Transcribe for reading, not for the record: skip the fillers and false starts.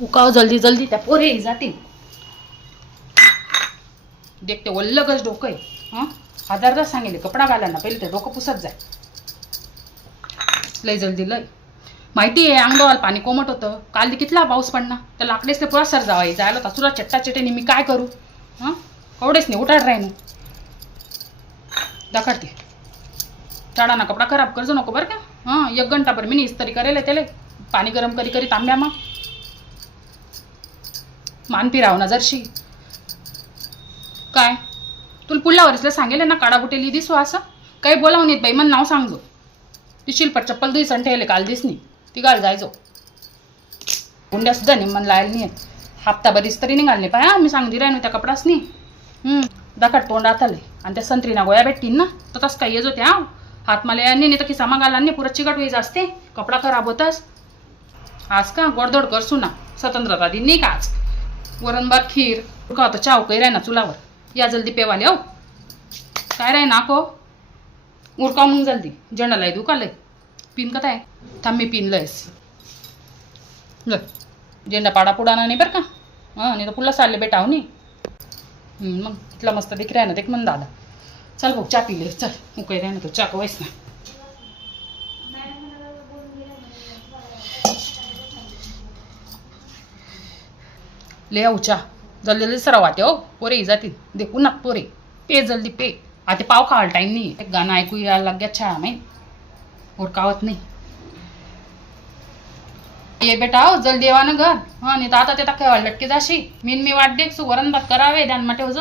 उकाव जल्दी जल्दी त्या पोरे जातील. देखते वल्लगच डोकं आहे. हां, हजारदा सांगेल कपडा घालायला पहिले ते डोकं पुसत जाय. लय जल्दी लय माहिती आहे. अंगडोवाल पाणी कोमट होतं. काल कितला पाऊस पडना तर लाकडेच ते पुरा सर जावाई जायला तुला चट्टा चटेने मी काय करू. हां, कवडेच नाही उठाड राही ना दाखडते टाळाना कपडा खराब करजो नको बरं का. हां, 1 घंटाभर मी इस्त्री करेल त्याला पाणी गरम करी करी तांब्या मग मान पिराव ना जरशी. काय तुला पुढल्या वर्षीला सांगेल ना काडाबुटेली दिसू असं काही बोलावून येत बाई मन नाव सांगजो. ती शिल्पट चप्पल दुई सण ठेवले काल दिसनी ती घाल जायजो. गुंड्या सुद्धा निम्मन लायला नाही हप्ता बरीच तरी निघाल नाही पाय. हां, मी सांगते राय ना त्या कपडाच नाही. दाखट तोंड आताले आणि त्या संत्रीना गोळ्या भेटतील ना तर तसं काही येजो त्या हात मला यांनी नाही तर की सामा घालांनी पुरा चिकट वेज असते कपडा खराब होतास. आज का गोडदोड करसू ना स्वतंत्रता दिन नाही का आज. वरण भात खीर का होतं चाव काही राय ना चुलावर. या जल्दी पेवाले हो काय राय नाको उरका मग जल्दी जंडालाय दुखालय. पिन का आहे थांब मी पिन लयस ल झेंडा पाडा पुडाना नाही बरं का. हां, नाही तर पुला चालले बेटाव नाही. मग इथला मस्त दिख राय ना ते म्हण दादा चल भाऊ चा पिले चल उकाई राय ना तो चा कवायस ना. ले आऊ चा जल्दी जल्दी सराव आते हो पोरे जातील देखू ना पोरे पे जल्दी पे आते पाव खावायला टाईम नाही. एक गाणं ऐकू यायला लाग्या छाया माहीत ओरकावत नाही. ये बेटा हो जल्दी येवा ना घर. हां, नाही तर आता ते टाकायला लटके जाशी मी वाट देख सु वरण भात करावे ध्यान मा ठेवजो.